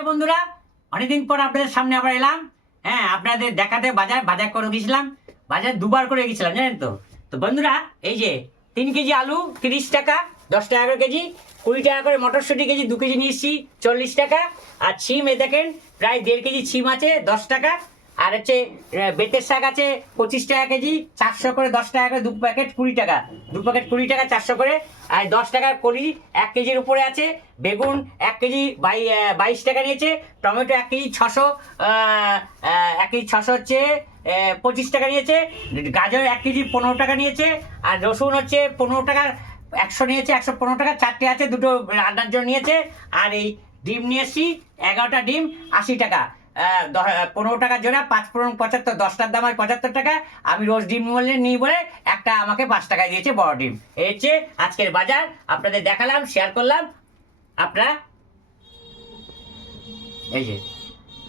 বন্ধুরা, অনেকদিন পর আপনাদের সামনে আবার এলাম। হ্যাঁ, আপনাদের দেখাতে বাজার করে গেছিলাম। বাজার দুবার করে গেছিলাম, জানেন তো। তো বন্ধুরা, এই যে 3 কেজি আলু 30 টাকা, 10 টাকা করে কেজি। 20 টাকা করে মটরশুঁটি কেজি, 2 কেজি নিয়ে এসছি 40 টাকা। আর ছিম এ দেখেন, প্রায় 1.5 কেজি ছিম আছে 10 টাকা। আর হচ্ছে বেতের শাক আছে 25 টাকা কেজি, 400 করে 10 টাকা করে 2 প্যাকেট 20 টাকা, 2 প্যাকেট 20 টাকা, 400 করে। আর 10 টাকার কলি 1 কেজির উপরে আছে। বেগুন 1 কেজি 22 টাকা নিয়েছে। টমেটো 1 কেজি 600, 1 কেজি 600 হচ্ছে 25 টাকা নিয়েছে। গাজর 1 কেজি 15 টাকা নিয়েছে। আর রসুন হচ্ছে 15 টাকার 100 নিয়েছে, 115 টাকা। 4টে আছে, 2টো রান্নার জন্য নিয়েছে। আর এই ডিম নিয়ে এসছি 11টা ডিম 80 টাকা। 15 টাকা জোড়া, 5×5=75, 10টার দাম হয় 75 টাকা। আমি রোজ ডিম বললে নিই বলে একটা আমাকে 5 টাকায় দিয়েছে বড় ডিম। এই হচ্ছে আজকের বাজার, আপনাদের দেখালাম, শেয়ার করলাম। আপনারা এই যে